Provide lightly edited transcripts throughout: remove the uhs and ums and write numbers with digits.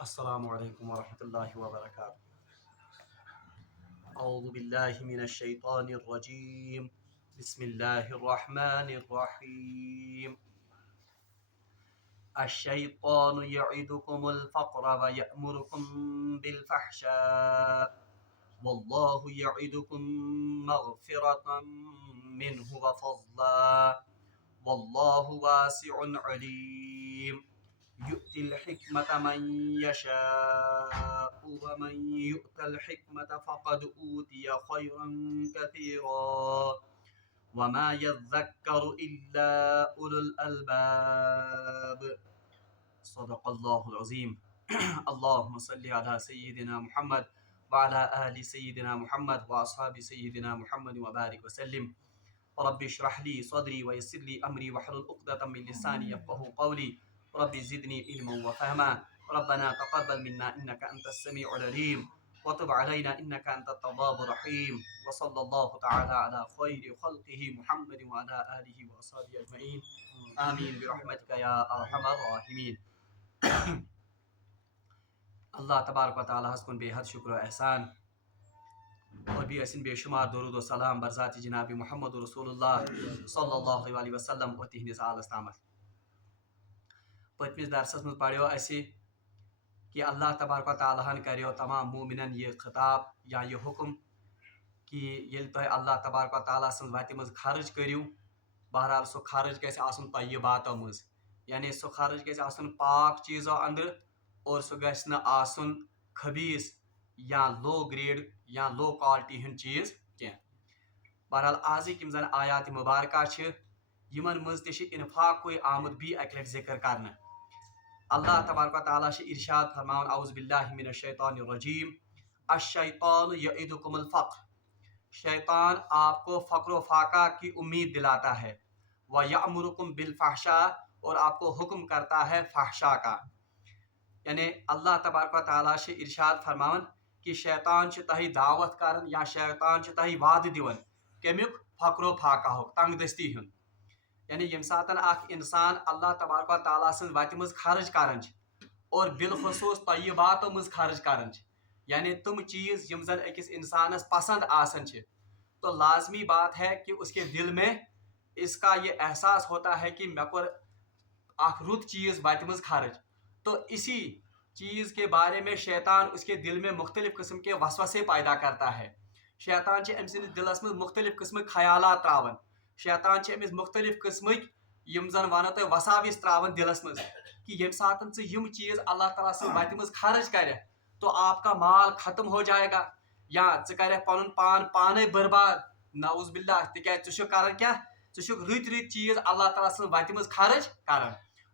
السلام علیکم ورحمۃ اللہ وبرکاتہ۔ اعوذ باللہ من الشیطان الرجیم، بسم اللہ الرحمن الرحیم۔ الشیطان یعدکم الفقر ویأمرکم بالفحشاء واللہ یعدکم مغفرۃ منہ وفضلا واللہ واسع علیم۔ يؤتي الحكمة من يشاء ومن يؤت الحكمة فقد أوتي خيرا كثيرا وما يذكر إلا أولو الألباب۔ صدق الله العظيم۔ اللهم صل على سيدنا محمد وعلى آل سيدنا محمد وأصحاب سيدنا محمد وبارك وسلم۔ رب اشرح لي صدري ويسر لي أمري واحلل عقدة من لساني يفقهوا قولي۔ رب زدني علما وفهما، ربنا تقبل منا انك انت السميع العليم وتب علينا انك انت التواب الرحيم، وصلى الله تعالى على خير خلقه محمد وعلى اله واصحابه اجمعين، آمین برحمتك یا ارحم الراحمین۔ اللہ تبارک و تعالیٰ ہس کن بے حد شکر و احسان، اور بھی اسن بے شمار درود و سلام برذات جناب محمد رسول اللہ صلی اللہ علیہ وسلم و تہندس آلس تامت۔ پتمس درسس مز پڑھو اسی کہ اللہ تبارک و تعالیٰ ہن کریو تمام مومنن یہ خطاب یا یہ حکم کہ یل تہ اللہ تبارک و تعالیٰ سن وتہ مز خرچ کریو، بہرحال سو خرچ گژھِ آسن طیباتو مز، یعنی سو خرچ گژھِ آسن پاک چیزو اندر، اور سو گژھِ نہ آسن خبیث یا لو گریڈ یا لو کوالٹی ہند چیز کی۔ بہرحال آزک یم زن آیات مبارکہ چھ یمن مز تہ انفاق کوئی آمد بھی اکہ لٹہ ذکر کرنا۔ اللہ تبارک و تعالیٰ سے ارشاد فرماؤن اعوذ باللہ من الشیطان الرجیم، الشیطان یعدکم الفقر، شیطان آپ کو فقر و فاقہ کی امید دلاتا ہے، ویأمرکم بالفحشاء، اور آپ کو حکم کرتا ہے فحشاء کا۔ یعنی اللہ تبارک و تعالیٰ سے ارشاد فرماؤن کہ شیطان چھ تہی دعوت کرن یا شیطان چھ تہی وعدہ دیون کمیک فقر و فاقہ ہو، تنگ دستی ہن۔ یعنی یم ساتن اخ انسان اللہ تبارک و تعالیٰ سن وتہ مز خرچ کرن اور بالخصوص طیباتو مز خرچ کرن، یعنی تم چیز یم زن اکس انسانس پسند آسن چھ، تو لازمی بات ہے کہ اس کے دل میں اس کا یہ احساس ہوتا ہے کہ میں کور اخ رت چیز وتہ مز خرچ، تو اسی چیز کے بارے میں شیطان اس کے دل میں مختلف قسم کے وسوسے پیدا کرتا ہے۔ شیطان چھ ام سندس دلس مز مختلف قسمک خیالات تراون، شیطان چھ امس مختلف قسمک یم زن ونو تہ وساوس تراون دلس مز کہ یم ساتن ژٕ یم چیز اللہ تعالیٰ سن وتہ مز خرچ کرے تو آپ کا مال ختم ہو جائے گا، یا ژٕ کرے پنن پان پانے برباد، نعوذ باللہ، تکیاز ژٕ چھُکھ کران کیا، ژٕ چھُکھ رٕتۍ رٕتۍ چیز اللہ تعالیٰ سن وتہ مز خرچ کران۔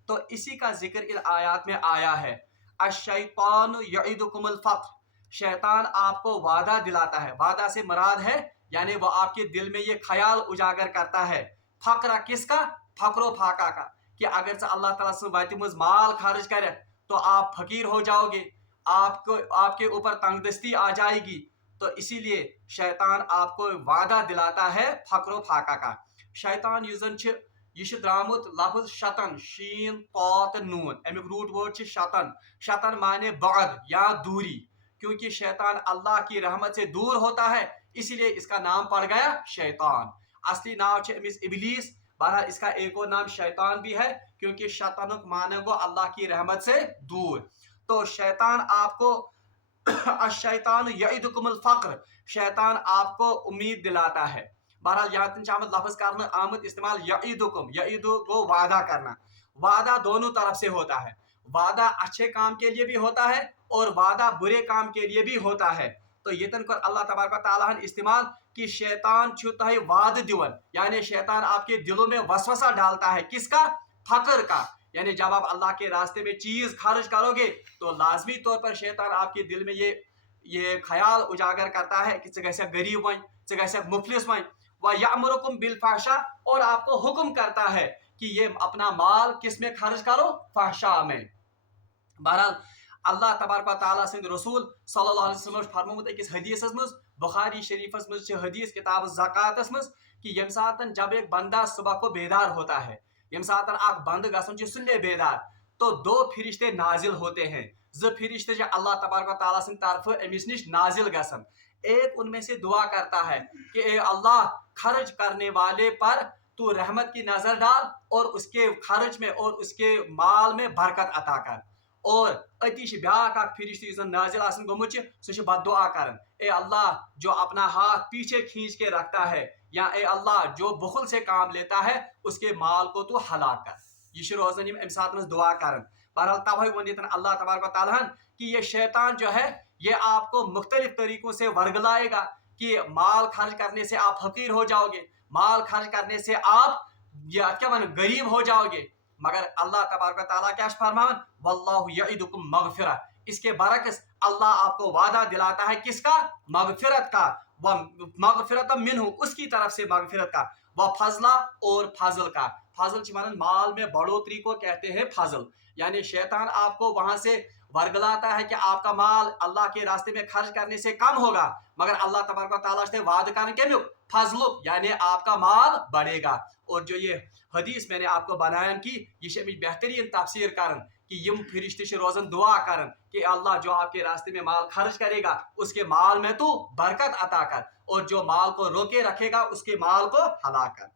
تو اسی کا ذکر ان آیات میں آیا ہے، الشیطان یعدکم الفقر، شیطان آپ کو وعدہ دلاتا ہے، وعدہ سے مراد ہے یعنی وہ آپ کے دل میں یہ خیال اجاگر کرتا ہے، فقرہ کس کا، فقر و فاقہ کا، کہ اگر سے اللہ تعالیٰ سے وتہ مز مال خرچ کرے تو آپ فقیر ہو جاؤ گے، آپ کے اوپر تنگ دستی آ جائے گی، تو اسی لیے شیطان آپ کو وعدہ دلاتا ہے فقر و فاقہ کا۔ شیطان یُس زن چھ یہ چھ درامت لفظ شطن، شین طا تہ نون، امیک روٹ ورڈ چھ شطن، شطن معنی بعد یا دوری، کیونکہ شیطان اللہ کی رحمت سے دور ہوتا ہے اسی لیے اس کا نام پڑ گیا شیطان۔ اصلی نام چھ امس ابلیس، بہرحال اس کا ایک اور نام شیطان بھی ہے کیونکہ شیطانک معنی گو اللہ کی رحمت سے دور۔ تو شیطان آپ کو الشیطان یعدکم الفقر، شیطان آپ کو امید دلاتا ہے۔ بہرحال یہاں تن آمد لفظ کرنا آمد استعمال یعیدکم، یعیدو گو وعدہ کرنا، وعدہ دونوں طرف سے ہوتا ہے، وعدہ اچھے کام کے لیے بھی ہوتا ہے اور وعدہ برے کام کے لیے بھی ہوتا ہے۔ تو یہ تن کر اللہ تبارک و تعالیٰ استعمال کہ شیطان چھ تہ وعدہ دیون، یعنی شیطان آپ کے دلوں میں وسوسہ ڈالتا ہے، کس کا، فقر کا، یعنی جب آپ اللہ کے راستے میں چیز خرچ کرو گے تو لازمی طور پر شیطان آپ کے دل میں یہ خیال اجاگر کرتا ہے کہ ژٕ گژھکھ غریب ون، ژٕ گژھکھ مفلس ون، وَيَأْمُرُكُمْ بِالْفَحْشَاء، اور آپ کو حکم کرتا ہے کہ یہ اپنا مال کس میں خرچ کرو، فحشاء میں۔ بہرحال اللہ تبارک و تعالیٰ سند رسول صلی اللہ علیہ وسلم فرموت اکس حدیثس مز، بخاری شریفس مز حدیث کتاب زکاتس مز، کہ یم ساتن جب ایک بندہ صبح کو بیدار ہوتا ہے، یم ساتن اخ بند گژھن چھ سلے بیدار، तो 2 फरिश्ते नाजिल होते हैं, 2 फरिश्ते जो अल्लाह तबारक व तआला सं तरफ अमिस निश नाजिल गसन। एक उनमें से दुआ करता है कि ए अल्लाह, खर्च करने वाले पर तू रहमत की नजर डाल और उसके खर्च में और उसके माल में बरकत अता कर। और अतिश ब्याक फरिश्ते जन नाजिल आसन गोमुत सह बददुआ करन, ए अल्लाह, जो अपना हाथ पीछे खींच के रखता है, या ए अल्लाह, जो बुखल से काम लेता है, उसके माल को तू हलाक कर। यह रोजन अम सात दुआ करन। बहरहाल तवही वन ये अल्लाह तबारक व तआला कि ये शैतान जो है ये आपको मुख्तलिफ तरीकों से वर्गलाएगा कि माल खर्च करने से आप फकीर हो जाओगे, माल खर्च करने से आप या क्या माने गरीब हो जाओगे। मगर अल्लाह तबारक व तआला क्या फरमान, वल्लाहु यईदुकुम मगफिरा, इसके बरक्स अल्लाह आपको वादा दिलाता है किसका, मगफिरत का, व मगफिरत मिन्हु, उसकी तरफ से मगफिरत का, व फजला, और फजल का। फजल मानन माल में बढ़ोतरी को कहते हैं फजल। यानी शैतान आपको वहां से वर्गलाता है कि आपका माल अल्लाह के रास्ते में खर्च करने से कम होगा, मगर अल्लाह तबारक व तआला से वादा करने के फजल, यानी आपका माल बढ़ेगा। और जो ये हदीस मैंने आपको बयान की, ये बेहतरीन तफसीर करन कि यम फरिश्ते रोजन दुआ करन कि अल्लाह, जो आपके रास्ते में माल खर्च करेगा उसके माल में तो बरकत अता कर, और जो माल को रोके रखेगा उसके माल को हलाक कर।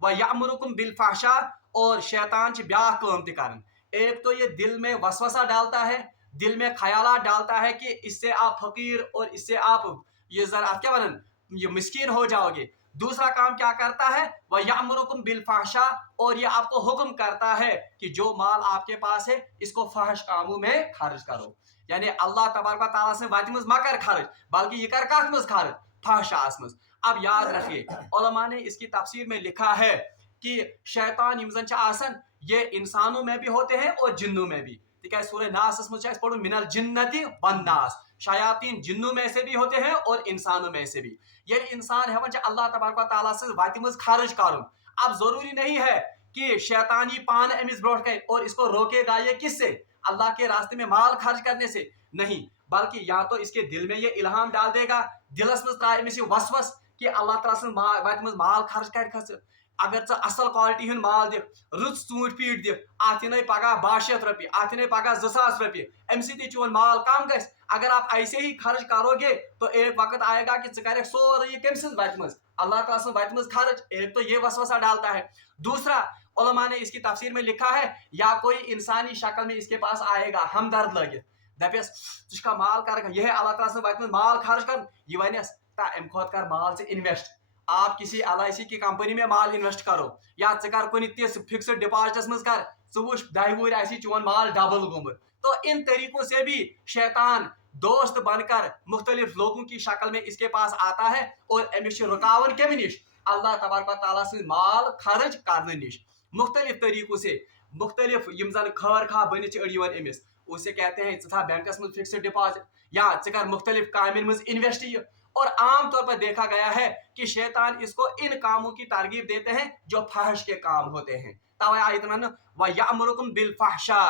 व यामुरुकुम बिल फहशा, और शैतान ब्याह काम करन। एक तो ये दिल में वसवसा डालता है, दिल में ख्यालात डालता है कि इससे आप फकीर और इससे आप ये जरा क्या बनन, ये मिस्कीन हो जाओगे। दूसरा काम क्या करता है, वह यामुरुकुम बिल फहशा, और ये आपको हुक्म करता है कि जो माल आपके पास है इसको फहश कामों में खर्च करो। यानी अल्लाह तबारक व तआला से वाति मज मकर खर्च, बल्कि ये कर कथ मज खर्च, फहशास मज। अब याद रखिए, उलमा ने इसकी तफसीर में लिखा है कि शैतान यम जन आसन, ये इंसानों में भी होते हैं और जिन्नों में भी। तिकाज सूरह नास मज पढ़ो मिनल जिन्नति वन्नास, शयातीन जिन्नों में से भी होते हैं और इंसानों में से भी। ये इंसान है अल्लाह तबारक व तआला से वाति मज खर्च करुन। अब जरूरी नहीं है कि शैतान ही पान अमिस ब्रोट करे और इसको रोकेगा ये किससे, अल्लाह के रास्ते में माल खर्च करने से नहीं, बल्कि या तो इसके दिल में ये इल्हाम डाल देगा, दिलस मज त्राय अमिस वसवस कि अल्लाह तआला से वाति मज माल खर्च कर। अगर च असल क्वालिटी हुन माल दि, रुत ऊंट पीट दि, अत पगह 1200 रुपये, अत पगह 2000 रुपये, अम चोन माल कम गस। अगर आप ऐसे ही खर्च करोगे तो एक वक्त आएगा कि कर सोरे कम सज वत मज, अल्लाह ताला सज वत मज खर्च। एक तो ये वसवसा डालता है। दूसरा, उलमा ने इसकी तफसीर में लिखा है, या कोई इंसानी शक्ल में इसके पास आएगा हमदर्द लगित, दपस तुझका माल कर, यह अल्लाह ताला सज वत मज माल खर्च कर, यह वनस ता अम खोत कर माल से इन्वेस्ट। आप किसी LIC की कंपनी में माल इन्वेस्ट करो, या कर कुछ फिक्स्ड डिपॉजिटस मज कर, वुच 10 वुहर चोन माल डबल गोमुत। तो इन तरीकों से भी शैतान दोस्त बनकर मुख्तलिफ लोगों की शक्ल में इसके पास आता है और अमिश रुकावन कम निश, अल्लाह तबारक व तआला से माल खर्च करने निश। मुख्तलिफ तरीकों से मुख्तलिफ यम जन खर खा बनित अड़िवन अमिस, उसे कहते हैं था बैंकस में फिक्स्ड डिपॉजिट, या कर मुख्तलिफ कामन में इन्वेस्ट। और आम तौर पर देखा गया है कि शैतान इसको इन कामों की तरगीब देते हैं जो फहश के काम होते हैं। तवे आयत में व यामुरुकुम बिल फहशा,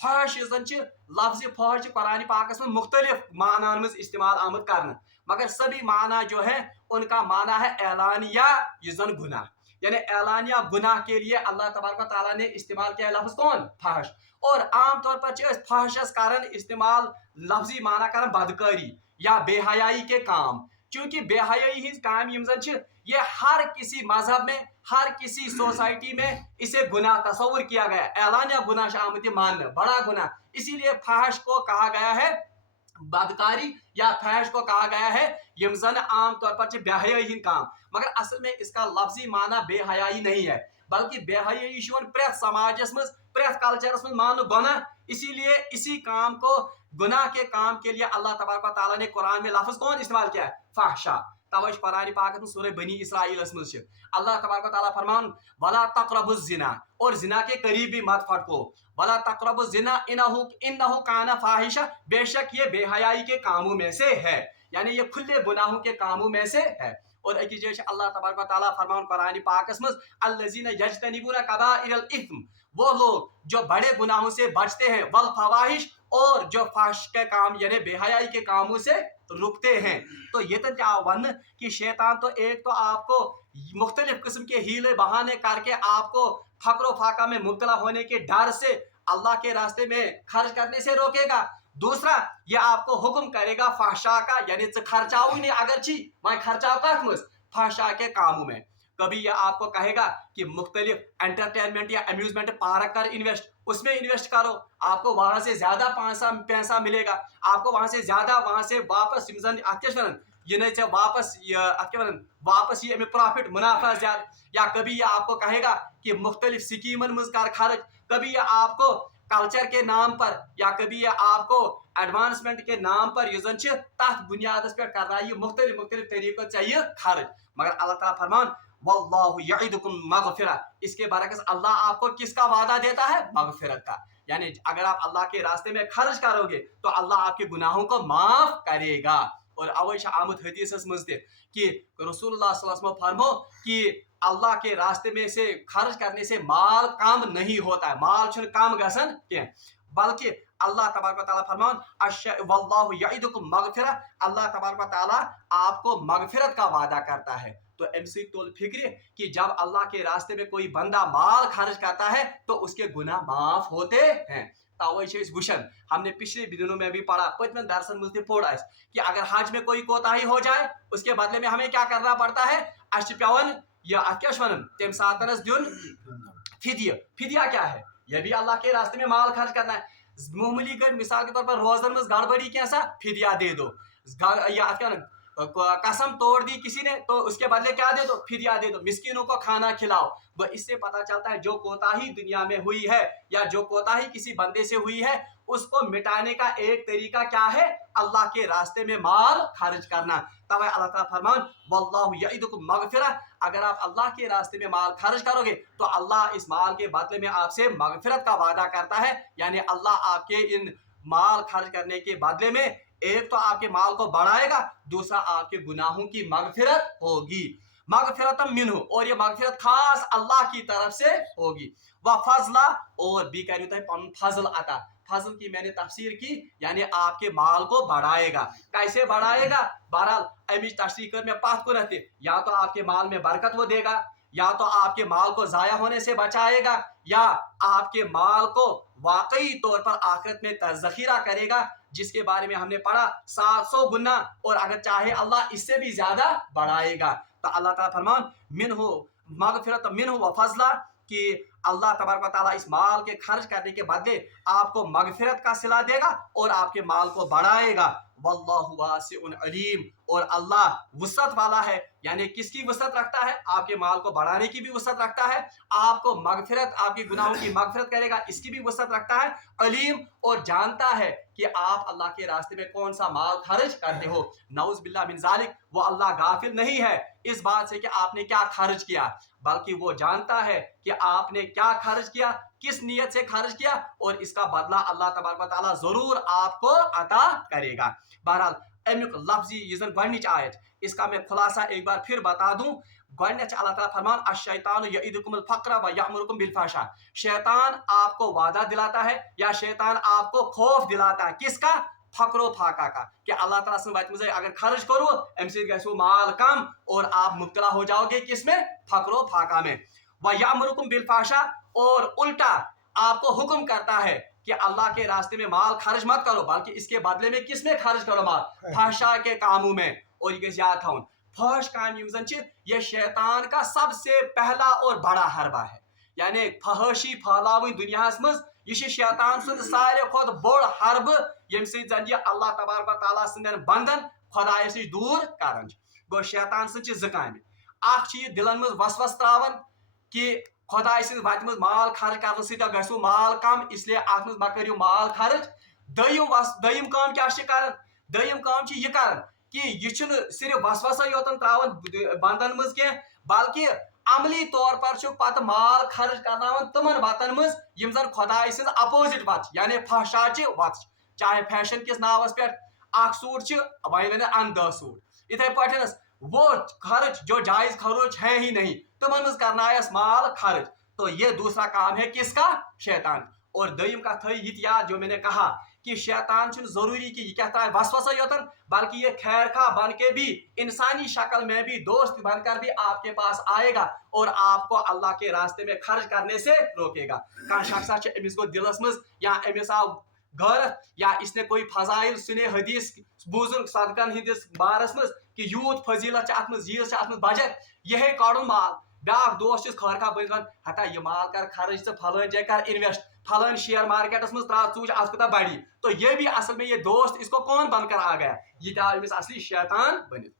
फहश लफ्ज़ फहश कुरान पाक में मुख्तलिफ माना में इस्तेमाल आमद करना, मगर सभी माना जो है उनका माना है ऐलानिया यजन गुनाह। यानी ऐलानिया गुनाह के लिए अल्लाह तबारक व तआला ने इस्तेमाल किया लफ्ज़ कौन, फहश। और आम तौर पर फहशस कारण इस्तेमाल लफ्जी माना कर बदकारी या बेहयाई के काम, क्योंकि बेहयाई ही काम ये हर किसी मजहब में, हर किसी सोसाइटी में इसे गुनाह तस्वुर किया गया, ऐलानिया गुनाह आमद मानना बड़ा गुनाह। इसीलिए फहश को कहा गया है बदकारी, या फहश को कहा गया है यम जन आम तौर पर बेहयाई काम, मगर असल में इसका लफ्जी माना बेहयाई नहीं है, बल्कि बेहयाई प्रेत समाजस में प्रेत कल्चरस में मान गुनाह। इसीलिए इसी काम को गुनाह के काम के लिए अल्लाह तबारक व तआला ने कुरान में लफ्ज कौन इस्तेमाल किया है, फहशा। तवज कुरान पाक में सूरह बनी इसराइल में अल्लाह तबारक व तआला फरमान वला तक़रबुज़ ज़िना, और जिना के करीब भी मत फटको, वला तक़रबुज़ ज़िना इन्नहु काना फाहिशा, बेशक ये बेहयाई के कामों में से है, यानी ये खुले गुनाहों के कामों में से है। और एक जैसे अल्लाह तबारक व तआला फरमान कुरान पाक में अल्लज़ीना यज्तनिबूना कबाइरल इस्म, वो लोग जो बड़े गुनाहों से बचते हैं, वल फवाहिश, और जो फहश के काम यानी बेहयाई के कामों से रुकते हैं। तो ये तो क्या वन कि शैतान तो एक तो आपको मुख्तलिफ किस्म के हीले बहाने करके आपको फक्र फाका में मुब्तला होने के डर से अल्लाह के रास्ते में खर्च करने से रोकेगा। दूसरा, ये आपको हुक्म करेगा फहशा का, यानी खर्चाओ ही नहीं, अगर छी वह खर्चाओ कत मज फहशा के कामों में। कभी यह आपको कहेगा कि मुख्तलिफ एंटरटेनमेंट या अम्यूजमेंट पार्क कर इन्वेस्ट, उसमें इन्वेस्ट करो, आपको वहां से ज्यादा पैसा मिलेगा, आपको वहां से ज्यादा वहां से वापस ये वापस ये प्रॉफिट मुनाफा ज्यादा। या कभी ये आपको कहेगा कि मुख्तलिफ स्कीमन मज कर खर्च, कभी ये आपको कल्चर के नाम पर या कभी ये आपको एडवांसमेंट के नाम पर ये तथ बुनियाद पे कर रहा है, ये मुख्तलिफ तरीकों चाहिए खर्च। मगर अल्लाह ताला फरमान वल्लाहु यईदुकुम मगफिरा, इसके बरकस अल्लाह आपको किसका वादा देता है? मगफिरत का। यानी अगर आप अल्लाह के रास्ते में खर्च करोगे तो अल्लाह आपके गुनाहों को माफ करेगा। और अवै आमद हदीस मज कि रसूलुल्लाह सल्लल्लाहु अलैहि वसल्लम फरमो कि अल्लाह के रास्ते में से खर्च करने से माल कम नहीं होता है, माल छुन कम गसन के, बल्कि अल्लाह तबारक व तआला फरमान वल्लाहु यईदुकुम मगफिरा, अल्लाह तबारक व तआला आपको मगफिरत का वादा करता है। तो एमसी तौल फिक्र कि जब अल्लाह के रास्ते में कोई बंदा माल खर्च करता है तो उसके गुनाह माफ होते हैं। तवे वुशन, हमने पिछले दिनों में भी पढ़ा, पतन दरसन मुझे पोड़ा कि अगर हज में कोई कोताही हो जाए उसके बदले में हमें क्या करना पड़ता है? अस पेवन या तम सातनस दुन फिदिया। फिदिया क्या है? यह भी अल्लाह के रास्ते में माल खर्च करना है। मामूली कर मिसाल के तौर पर रोजन में गड़बड़ी कैसा फिदिया दे दो, या कसम तोड़ दी किसी ने तो उसके बदले क्या दे दो? फिदिया दे दो, मिस्किनों को खाना खिलाओ। वह इससे पता चलता है जो कोताही दुनिया में हुई है या जो कोताही किसी बंदे से हुई है उसको मिटाने का एक तरीका क्या है? अल्लाह के रास्ते में माल खर्च करना। तब अल्लाह ताला फरमान वल्लाहु यईदुकुम मगफिरा, अगर आप अल्लाह के रास्ते में माल खर्च करोगे तो अल्लाह इस माल के बदले में आपसे मगफिरत का वादा करता है। यानी अल्लाह आपके इन माल खर्च करने के बदले में एक तो आपके माल को बढ़ाएगा, दूसरा आपके गुनाहों की मगफिरत होगी। मगफिरतम मिन्हु, और ये मगफिरत खास अल्लाह की तरफ से होगी। व फजला, और भी कह रही है फजल अता। फजल की मैंने तफसीर की, यानी आपके माल को बढ़ाएगा। कैसे बढ़ाएगा? बहरहाल अमिश तशरीह कर में पात को रहते, या तो आपके माल में बरकत वो देगा, या तो आपके माल को जाया होने से बचाएगा, या आपके माल को वाकई तौर पर आखिरत में जखीरा करेगा, जिसके बारे में हमने पढ़ा 700 गुना, और अगर चाहे अल्लाह इससे भी ज्यादा बढ़ाएगा। तो अल्लाह ताला फरमान मिन्हु मगफिरत मिन्हु व फजला, कि अल्लाह तबारक व तआला इस माल के खर्च करने के बदले आपको मगफिरत का सिला देगा और आपके माल को बढ़ाएगा। वल्लाहु वासिउन अलीम, और अल्लाह वसअत वाला है। यानी किसकी वसअत रखता है? आपके माल को बढ़ाने की भी वसअत रखता है, आपको मगफिरत, आपके गुनाहों की मगफिरत करेगा, इसकी भी वसअत रखता है। अलीम, और जानता है कि आप अल्लाह के रास्ते में कौन सा माल खर्च करते हो। नऊज़ बिल्लाह मिन ज़ालिक, वो अल्लाह गाफिल नहीं है इस बात से कि आपने क्या खर्च किया, बल्कि वो जानता है कि आपने क्या खर्च किया, किस नियत से खर्च किया, और इसका बदला अल्लाह तबारक व तआला जरूर आपको अता करेगा। बहरहाल अमिक लफ्जी ये गणिच आयत, इसका मैं खुलासा एक बार फिर बता दूं। गणिच अल्लाह ताला फरमान अश-शैतानु यईदुकुमुल फ़क़्र व यअमुरुकुम बिल फ़हशा, शैतान आपको वादा दिलाता है या शैतान आपको खौफ दिलाता है। किसका? फकरो फाका का, कि अल्लाह ताला से बात मुझे अगर खर्च करो एमसी गैसो माल कम और आप मुब्तला हो जाओगे किसमें? फकरो फाका में। व यअमुरुकुम बिल फ़हशा, और उल्टा आपको हुक्म करता है कि अल्लाह के रास्ते में माल खर्च मत करो, बल्कि इसके बदले में किसमें खर्च करो? माल फहशा के कामों में। और ये याद था फहश काम ये शैतान का सबसे पहला और बड़ा हरबा है। यानी फहशी फैलावी दुनिया मज यह शैतान सुंद सारे खुद बोड़ हरब, यम सद अल्लाह तबारक व तआला सुंदन बंदन खुदायस नश दूर करन। गो शैतान सच जकाम अख दिलन मज वसवस त्रावन कि खुदाय सद वत मज माल खर्च कर सो गो माल कम, इसलिए अत मज मा करियो माल खर्च। दयम काम क्या कर? दयम काम यह कर कि यह सिर्फ वसवसा योतन त्रावन बंदन मज कह, बल्कि अमली तौर पर पत माल खर्च कर तमन वतन मज यम जन खुदाय सद अपोजिट वत, यानी फहशाच वत। चाहे फैशन किस नावस पे सूट वन अन 10 सूट, इथे पे वो खर्च जो जायज खर्च है ही नहीं, तुमन करना माल खर्च। तो ये दूसरा काम है किसका? शैतान। और दयम का थी याद जो मैंने कहा कि शैतान ज़रूरी कि यह क्या वसवसा योतन, बल्कि ये खैर खा बन के भी इंसानी शक्ल में भी दोस्त बनकर भी आपके पास आएगा और आपको अल्लाह के रास्ते में खर्च करने से रोकेगा। कह शख्स अमिस गो दिलस मज या अमिस आव गौरत या इसने कोई फजाइल सुने हदीस बूजुन सदकन हंदिस बारस मज कि यूत फजीलत अत चीज बजट यह कड़न माल ब्याक दोस्त खर खा बन हटा यह माल कर खर्च तो फलान जगह कर इन्वेस्ट फलान शेयर मार्केटस में त्रा चूज आज कुछ बड़ी, तो ये भी असल में ये दोस्त इसको कौन बनकर आ गया, ये अमिस असली शैतान बनित।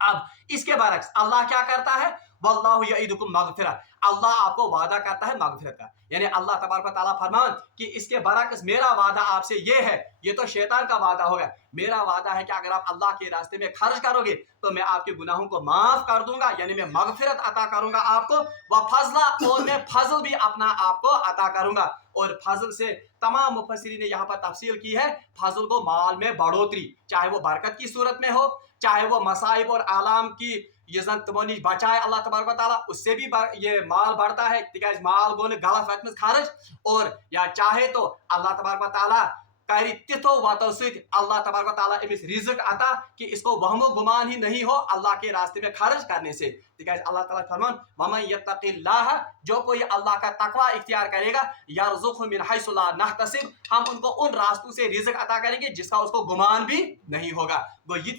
अब इसके बरक्स अल्लाह क्या करता है, वल्लाहु यईदुकुम मगफिरत, अल्लाह आपको वादा करता है मगफिरत का, यानी अल्लाह तबारक व तआला फरमान कि इसके बरक्स मेरा वादा आपसे ये है, ये तो शैतान का वादा होगा, मेरा वादा है कि अगर आप अल्लाह के रास्ते में खर्च करोगे तो मैं आपके गुनाहों को माफ कर दूंगा, यानी मैं मगफिरत अता करूंगा आपको, व फजला, और मैं फजल भी अपना आपको अता करूंगा। और फजल से तमाम मुफस्सिरीन ने यहाँ पर तफसील की है, फजल को माल में बढ़ोतरी, चाहे वो बरकत की सूरत में हो, चाहे वो मसाइब और आलाम की ये जन तमो नश बचाए अल्लाह तबारक व तआला, उससे भी ये माल बढ़ता है तिकाज माल गो गलत वत मज खर्च, और या चाहे तो अल्लाह तबारक व तआला कर तिथो वतो सत अल्लाह तबारक व तआला अमिस रिज़्क अता कि इसको वहमो गुमान ही नहीं हो अल्लाह के रास्ते में खर्च करने से, तिकाज अल्लाह ताला फरमान वमन यत्तकिल्लाह, जो कोई अल्लाह का तकवा इख्तियार करेगा, यरज़ुक़हु मिन हैसु ला नहतसिब, हम उनको उन रास्तों से रिज़्क अता करेंगे जिसका उसको गुमान भी नहीं होगा। गो ये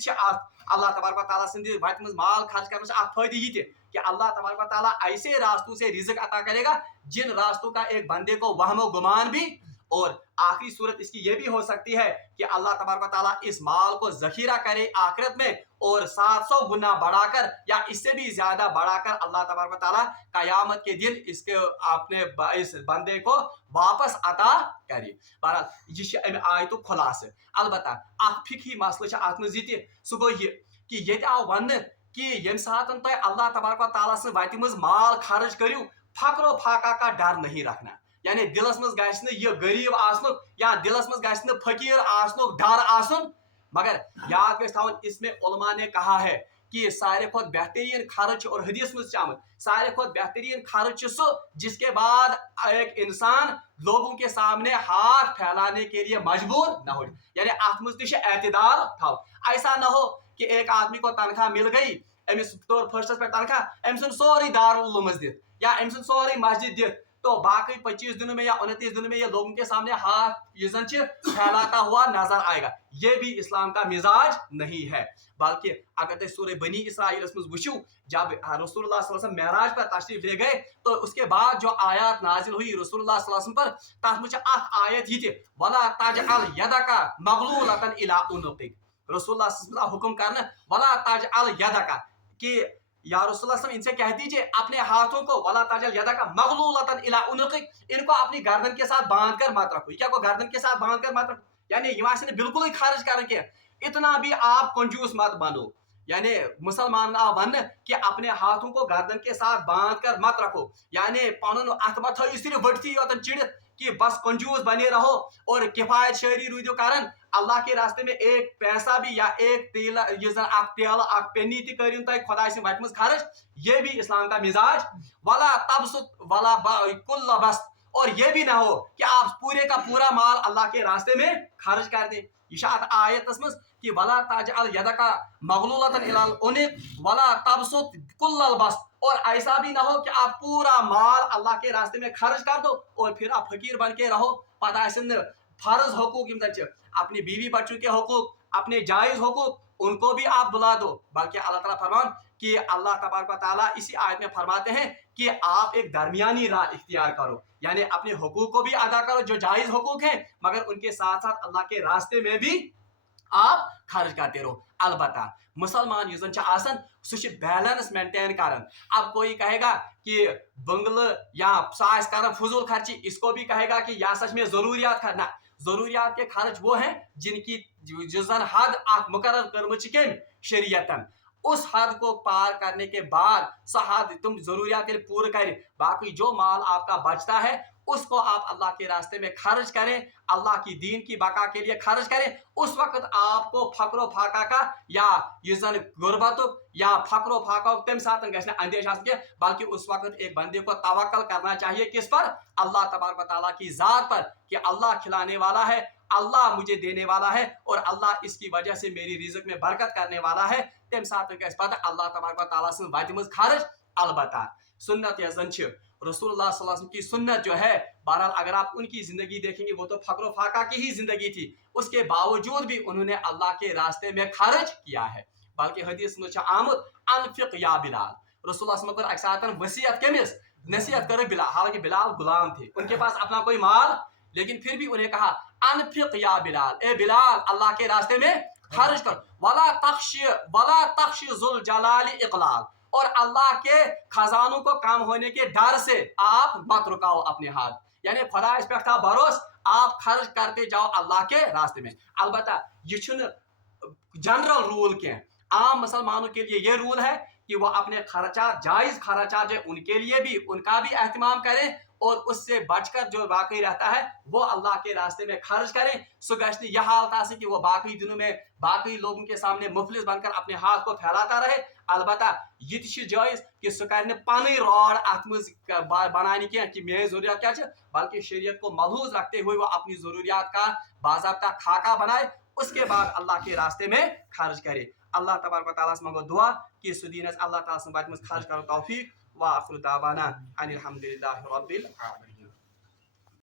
अल्लाह तबारक व तआला सिंद वत मज माल खर्च करने से फायदे ये कि अल्लाह तबारक व तआला ऐसे रास्तों से रिज़्क अता करेगा जिन रास्तों का एक बंदे को वहमो गुमान भी, और आखिरी सूरत इसकी ये भी हो सकती है कि अल्लाह तबारक व तआला इस माल को जखीरा करे आखिरत में और 700 गुना बढ़ाकर या इससे भी ज्यादा बढ़ाकर अल्लाह तबारक व तआला कयामत के दिन इसके अपने इस बंदे को वापस अता करे। बहरहाल यह आयतु खुलास अलबत्ता अख फिकही मसला अत मज सह गो यह कि ये आव वन कि यम सात तुम अल्लाह तबारक व तआला सं वत मज माल खर्च करियो, फकरो फाका का डर नहीं रखना, यानी दिलस मज गछ यह गरीब आसनुक या दिलस मज गछ फकीर आसनुक डर आसन, मगर याद गछ थवन इसमें उलमा ने कहा है कि सारे खुद बेहतरीन खर्च और हदीस में आमद सारे खुद बेहतरीन खर्च सो जिसके बाद एक इंसान लोगों के सामने हाथ फैलाने के लिए मजबूर न हो, यानी अत मज एतदाल था, ऐसा न हो कि एक आदमी को तनख्वाह मिल गई, अमिस तौर फर्स्टस पे तनख्वाह अम सोरी दारुल उलूम दित या अम सोरी मस्जिद दित, तो बाकी 25 दिनों में या 29 दिनों में ये लोगों के सामने हाथ ये फैलाता हुआ नजर आएगा, ये भी इस्लाम का मिजाज नहीं है। बल्कि अगर सूरह बनी इसराइल में वुचू जब रसूलुल्लाह सल्लल्लाहु अलैहि वसल्लम मेराज पर तशरीफ ले गए तो उसके बाद जो आयत नाजिल हुई रसूलुल्लाह सल्लल्लाहु अलैहि वसल्लम पर, तथ में आयत ये वला तजअल यदका मगलूलतन इला उनुकिक, रसूलुल्लाह सल्लल्लाहु अलैहि वसल्लम हुक्म करना वला तजअल यदका कि या रसूलुल्लाह इनसे कह दीजिए अपने हाथों को वला ताजल यदका मगलूलतन इला उनुकिक, इनको अपनी गर्दन के साथ बांध कर मत रखो, क्या को गर्दन के साथ बांध कर मत रखो, यानी ये बिल्कुल ही खारिज करके इतना भी आप कंजूस मत बनो, यानी मुसलमान वन कि अपने हाथों को गर्दन के साथ बांध कर मत रखो, यानी पन अत मत सिर्फ वटथी योतन चिड़ित कि बस कंजूस बने रहो और किफायत शहरी रूदो कारण अल्लाह के रास्ते में एक पैसा भी या एक तेल पेनी तुम खुदा वत मज खर्च, ये भी इस्लाम का मिजाज वला तबसुत वला कुल्ल बस्त, और ये भी ना हो कि आप पूरे का पूरा माल अल्लाह के रास्ते में खर्च कर दें। इशात आयत मज कि वला तजअल यदका मगलूलतन इला उनुक वला तबसुत कुल्ल बस्त, और ऐसा भी ना हो कि आप पूरा माल अल्लाह के रास्ते में खर्च कर दो और फिर आप फकीर बन के रहो, पता फर्ज हकूक अपनी बीवी बच्चों के हकूक अपने जायज हकूक उनको भी आप बुला दो, बल्कि अल्लाह ताला फरमान कि अल्लाह तबारक व तआला इसी आयत में फरमाते हैं कि आप एक दरमियानी राह इख्तियार करो, यानी अपने हकूक को भी अदा करो जो जायज हकूक हैं, मगर उनके साथ साथ अल्लाह के रास्ते में भी आप खर्च करते रहो। अलबत्ता मुसलमान युजन आसन सह बैलेंस मेंटेन करन, अब कोई कहेगा कि बंगल या सास कर फजूल खर्ची, इसको भी कहेगा कि या सच में जरूरियात करना, जरूरियात के खर्च वो हैं जिनकी जुजन हद मुकर्रर करमच के शरीयतन, उस हद को पार करने के बाद सह हद तुम जरूरियात पूरे करें, बाकी जो माल आपका बचता है उसको आप अल्लाह के रास्ते में खर्च करें, अल्लाह की दीन की बका के लिए खर्च करें, उस वक्त आपको फकरो फाका का या युजन गुर्बत या फकरो फाका तम साथ अंदेश के, बल्कि उस वक्त एक बंदे को तवक्कल करना चाहिए किस पर, अल्लाह तबारक व तआला की जात पर कि अल्लाह खिलाने वाला है, अल्लाह मुझे देने वाला है और अल्लाह इसकी वजह से मेरी रिज़्क में बरकत करने वाला है, तम साथ पता अल्लाह तबारक व तआला सं वत मज खर्च। अलबत्ता सुन्नत या जन रसूलुल्लाह सल्लल्लाहु अलैहि वसल्लम की सुन्नत जो है, बहरहाल अगर आप उनकी ज़िंदगी देखेंगे वो तो फ़क्र फाका की ही ज़िंदगी थी, उसके बावजूद भी उन्होंने अल्लाह के रास्ते में खर्च किया है। बल्कि हदीस में आमुद अनफिक या बिलाल, रसूलुल्लाह सल्लल्लाहु अलैहि वसल्लम कर अक्सर वसीयत कमिस नसीहत कर बिलाल, हालांकि बिलाल गुलाम थे, उनके पास अपना कोई माल, लेकिन फिर भी उन्हें कहा अनफिक या बिलाल, ए बिलाल अल्लाह के रास्ते में खर्च कर, वला तख्श जुल जलाल इकलाल, और अल्लाह के खजानों को कम होने के डर से आप मत रुकाओ अपने हाथ, यानी खुदाइस पे था भरोस, आप खर्च करते जाओ अल्लाह के रास्ते में। अलबत्ता ये जनरल रूल के आम मुसलमानों के लिए ये रूल है कि वह अपने खर्चा जायज़ खर्चा जो उनके लिए भी उनका भी एहतमाम करें, और उससे बचकर जो बाकी रहता है वो अल्लाह के रास्ते में खर्च करें। सो गश्त यह हालत है कि वो बाकी दिनों में बाकी लोगों के सामने मुफलिस बनकर अपने हाथ को फैलाता रहे। अलबत्ता ये जायज़ कि सो कर पन रॉड अत बनाने कि मेरी ज़रूरियात क्या है, बल्कि शरीयत को मलहूज रखते हुए वो अपनी ज़रूरियात का बाज़ाब्ता खाका बनाए, उसके बाद अल्लाह के रास्ते में खर्च करे। अल्लाह तबारक व तआला से मांगो दुआ कि सुदीन अल्लाह ताला से बात में खर्च करो तौफीक व आखिर दावाना अनिल हम्दुलिल्लाहि रब्बिल आलमीन।